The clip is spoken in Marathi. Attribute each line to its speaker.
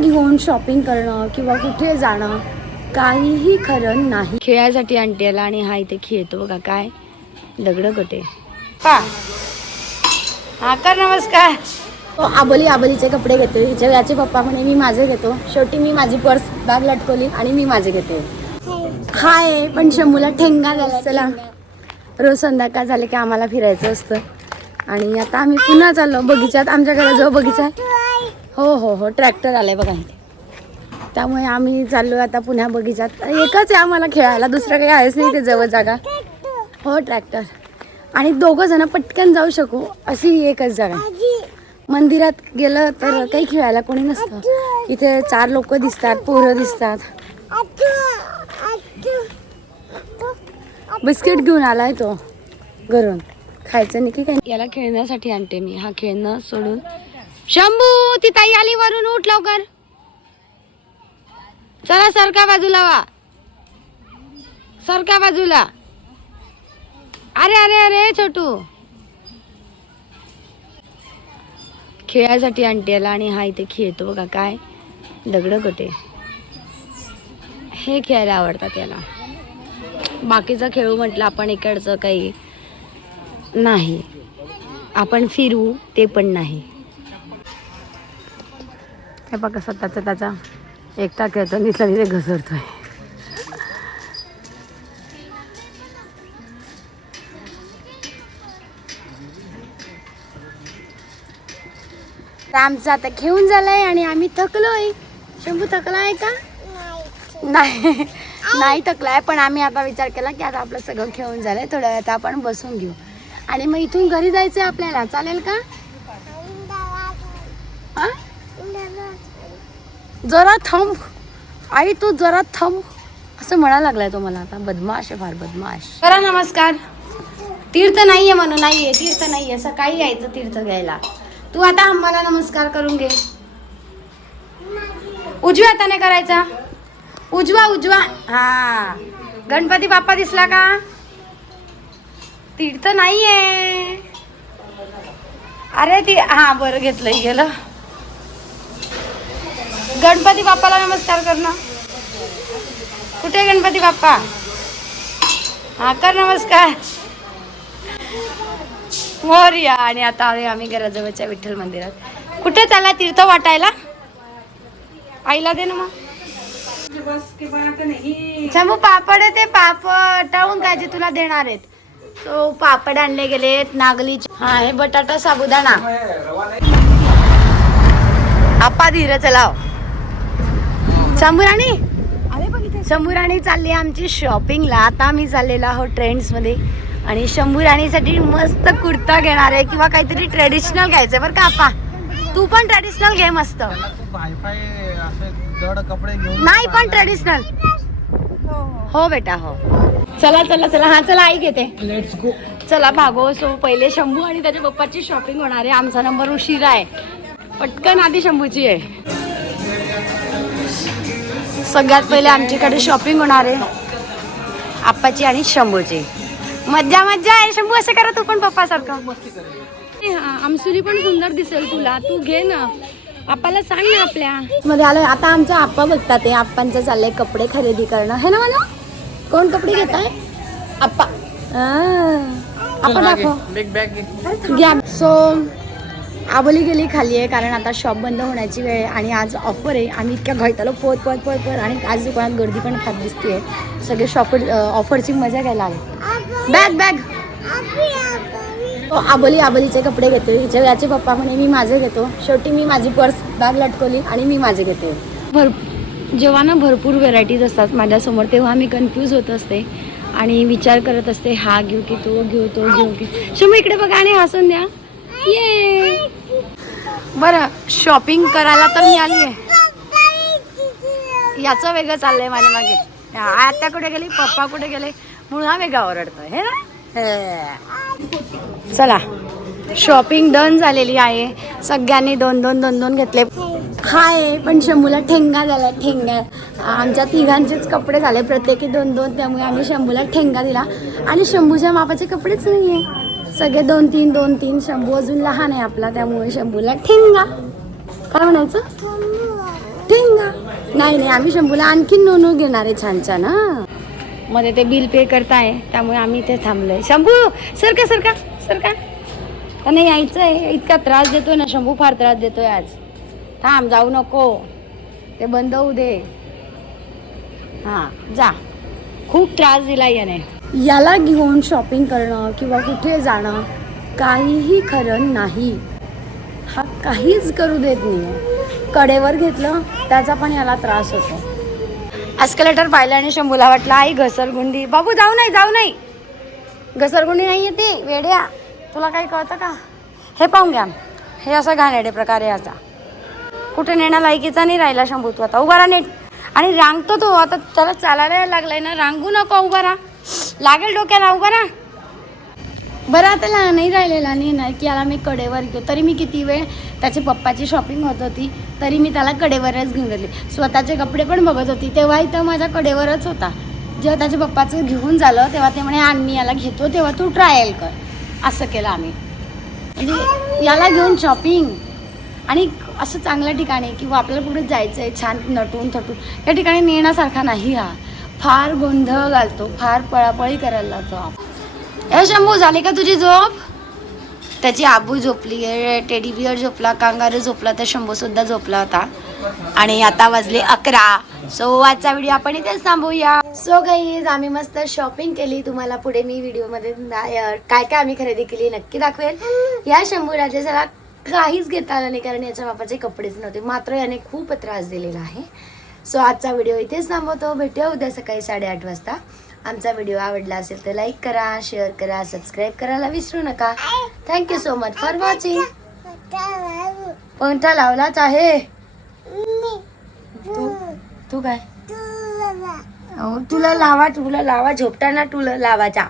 Speaker 1: घेऊन शॉपिंग करणं किंवा कुठे जाणं काहीही खरं नाही. खेळायसाठी आणते याला आणि हा इथे खेळतो बघा काय दगड गटे पा. हा कर नमस्कार. तो आबोली आबोलीचे कपडे घेते हिच्या याचे पप्पा म्हणे मी माझे घेतो. शेवटी मी माझी पर्स बॅग लटकवली आणि मी माझे घेते. हाय पण शंभूला ठेंगा झाला चला रोज संध्याकाळ झाले की आम्हाला फिरायचं असतं. आणि आता आम्ही पुन्हा चाललो. बगीच्यात आमच्या घराजवळ बगीचा आहे. हो हो हो. ट्रॅक्टर आलाय बघा इथे. त्यामुळे आम्ही चाललो आता पुन्हा बगीचात. एकच आहे आम्हाला खेळायला दुसरं काही आहेच नाही ते जवळ जागा. हो ट्रॅक्टर. आणि दोघं जण पटकन जाऊ शकू अशी एकच जागा मंदिरात गेलं तर काही खेळायला कोणी नसतं. इथे चार लोक दिसतात पोरं दिसतात. बिस्किट घेऊन आलाय तो घरून. खायचं नाही की काय? याला खेळण्यासाठी आणते मी. हा खेळणं सोडून शंभू ती ताई आली वरून उठ लवकर. चला सरका बाजूला वा. सरका बाजूला. अरे अरे अरे छोटू. खेळायसाठी आंटी आला आणि हा इथे खेळतो बघा काय. दगड गटे. हे खेळायला आवडतात याला. बाकीचं खेळू म्हटलं आपण इकडचं काही नाही. आपण फिरू ते पण नाही. हे बघा स्वतःचा त्याचा एकटा खेळतो निसला तिथे घसरतोय. आमचं आता घेऊन झालंय आणि आम्ही थकलोय. शंभू थकला आहे का? नाही. नाही. थकलाय पण आम्ही आता विचार केला की आता आपलं सगळं खेळून झालंय थोड्या वेळात आपण बसून घेऊ. आणि मग इथून घरी जायचंय आपल्याला चालेल का हा? जरा थांब. आई तू जरा थांब. असं म्हणायला लागलाय तो मला आता. बदमाश आहे फार बदमाश. करा नमस्कार. तीर्थ नाहीये म्हणून नाहीये. तीर्थ नाहीये. सकाळी यायचं तीर्थ घ्यायला. तू आता आम्हाला नमस्कार करून घे. उजव्या हाताने करायचा. उजवा उजवा. हा. गणपती बाप्पा दिसला का? तीर्थ नाहीये. अरे ती हा बरं घेतलं गेलं. गणपती बाप्पाला नमस्कार कर ना कुठे गणपती बाप्पा? हा कर नमस्कार. मोर्या आणि आता आले आम्ही घराजवळच्या विठ्ठल मंदिरात. कुठे चालला तीर्थ वाटायला? आईला दे ना मग. शंभू पापड आहे ते पापड. टाळून काय जे तुला देणार आहेत. तो पापड आणले गेलेत नागलीचे हा हे बटाटा साबुदाणा. आपा धीर चलाव शंभूराणी? शंभूराणी चालली आहे आमची शॉपिंगला आता आम्ही चाललेलो आहोत ट्रेंड्समध्ये. आणि शंभूराणीसाठी मस्त कुर्ता घेणार आहे किंवा काहीतरी ट्रेडिशनल घ्यायचंय. बरं का आपा तू पण ट्रेडिशनल घे मस्त. नाही पण ट्रेडिशनल हो बेटा हो. चला चला चला. हा चला आई घेते.
Speaker 2: लेट्स गो
Speaker 1: चला भागो. सो पहिले शंभू आणि त्याच्या पप्पाची शॉपिंग होणार आहे. आमचा नंबर उशिरा आहे. पटकन आधी शंभूची आहे. सगळ्यात पहिले आमच्याकडे शॉपिंग होणार आहे. आप्पाची आणि शंभूची. मज्जा मज्जा. आहे शंभू असं करा तू पण पप्पा सारखं आमसुली पण सुंदर दिसेल तुला. तू घे ना. आप्पाला सांग ना आपल्या. मध्ये आलोय. आता आमचा आप्पा बघतात ते आप्पांचं चाललंय कपडे खरेदी करणं. है ना मला कोण कपडे घेत आहे आप्पा. आ, आप्पा दाखव.
Speaker 2: बिग बॅग
Speaker 1: घ्या. सो आबोली गेली खाली आहे कारण आता शॉप बंद होण्याची वेळ आहे आणि आज ऑफर आहे. आम्ही इतक्या घाईत पोत पोत पोत पोत आणि आज दुकानात गर्दी पण फार दिसते सगळे शॉप ऑफरची मजा घ्यायला आली. बॅग बॅग आबोली आबोलीचे कपडे घेते. हिच्या याचे पप्पा म्हणे मी माझे घेतो. शेवटी मी माझी पर्स बॅग लटकवली आणि मी माझे घेते. भर जेव्हा ना भरपूर व्हेरायटीज असतात माझ्यासमोर तेव्हा मी कन्फ्यूज होत असते. आणि विचार करत असते हा घेऊ की तो घेऊ तो घेऊ की. शमू इकडे बघा आणि हसून द्या. ये बरं शॉपिंग करायला तर मी आली आहे याचं वेगळं चाललंय माझ्या मागे. आत्या कुठे गेली? पप्पा कुठे गेले? म्हणून हा वेगळा ओरडतोय हे ना. चला शॉपिंग डन झालेली आहे. सगळ्यांनी दोन दोन दोन दोन घेतले. हाय पण शंभूला ठेंगा झाला ठेंगा. आमच्या तिघांचेच कपडे झाले प्रत्येकी दोन दोन त्यामुळे आम्ही शंभूला ठेंगा दिला. आणि शंभूच्या मापाचे कपडेच नाही आहे सगळे दोन तीन दोन तीन. शंभू अजून लहान आहे आपला त्यामुळे शंभूला ठेंगा. काय म्हणायचं? नाही नाही आम्ही शंभूला आणखीन नोनो घेणार आहे छान छान हा. मध्ये ते बिल पे करताय त्यामुळे आम्ही इथे थांबलोय. शंभू सरका सरका सरका. नाही यायचं आहे. इतका त्रास देतोय ना शंभू फार त्रास देतोय आज. थांब जाऊ नको. ते बंद होऊ दे. हां जा. खूप त्रास दिला याने. याला घेऊन शॉपिंग करणं किंवा कुठे जाणं काहीही खरं नाही. हा काहीच करू देत नाही कडेवर घेतलं त्याचा पण याला त्रास होतो. एस्केलेटर पाहिलं आणि शंभूला वाटलं आई घसरगुंडी. बाबू जाऊ नाही जाऊ नाही. घसरगुंडी नाही येते वेड्या. तुला काही कळतं का? हे पाहून घ्या. हे असा घाणेडे प्रकार आहे याचा. कुठे नेण्या लायकीचा नाही राहिला शंभू तू आता. उभा राहा आणि रांगतो तो आता त्याला चालायला लागलाय ना रांगू नको उभा राहा. लागेल डोक्याला उभं ना? बरं आता ला नाही राहिलेला नाही ना की याला मी कडेवर घेऊ. तरी मी किती वेळ त्याची पप्पाची शॉपिंग होत होती तरी मी त्याला कडेवरच घेऊन गेले. स्वतःचे कपडे पण बघत होती. तेव्हा इथं माझ्या कडेवरच होता. जेव्हा त्याच्या पप्पाचं घेऊन झालं तेव्हा ते म्हणे आम्ही याला घेतो तेव्हा तू ट्रायल कर. असं केलं आम्ही. म्हणजे याला घेऊन शॉपिंग आणि असं चांगल्या ठिकाणी किंवा आपल्याला कुठे जायचं आहे छान नटून थटून या ठिकाणी नेण्यासारखा नाही हा. फार गोंधळ घालतो फार पळापळी करायला लागतो ए शंभू झाली का तुझी झोप? त्याची आबू झोपली आहे टेडी बिअर झोपला कांगारू झोपला तर शंभू सुद्धा झोपला होता. आणि आता वाजले अकरा. सो आजचा व्हिडिओ आपण इथेच थांबूया. सो गाईज आम्ही मस्त शॉपिंग केली. तुम्हाला पुढे मी व्हिडिओमध्ये काय काय आम्ही खरेदी केली नक्की दाखवेल. या शंभू राजाला काहीच घेता आलं नाही कारण याच्या बापाचे कपडेच नव्हते. मात्र याने खूप त्रास दिलेला आहे. सो आजचा व्हिडिओ इथेच थांबवतो. भेटूया उद्या सकाळी साडेआठ वाजता. आमचा व्हिडिओ आवडला असेल तर लाईक करा शेअर करा सबस्क्राईब करायला विसरू नका. Thank you so much for watching पंखा लावलाच आहे. तू तू काय? तुला लावा. तुला लावा झोपताना तुला लावाचा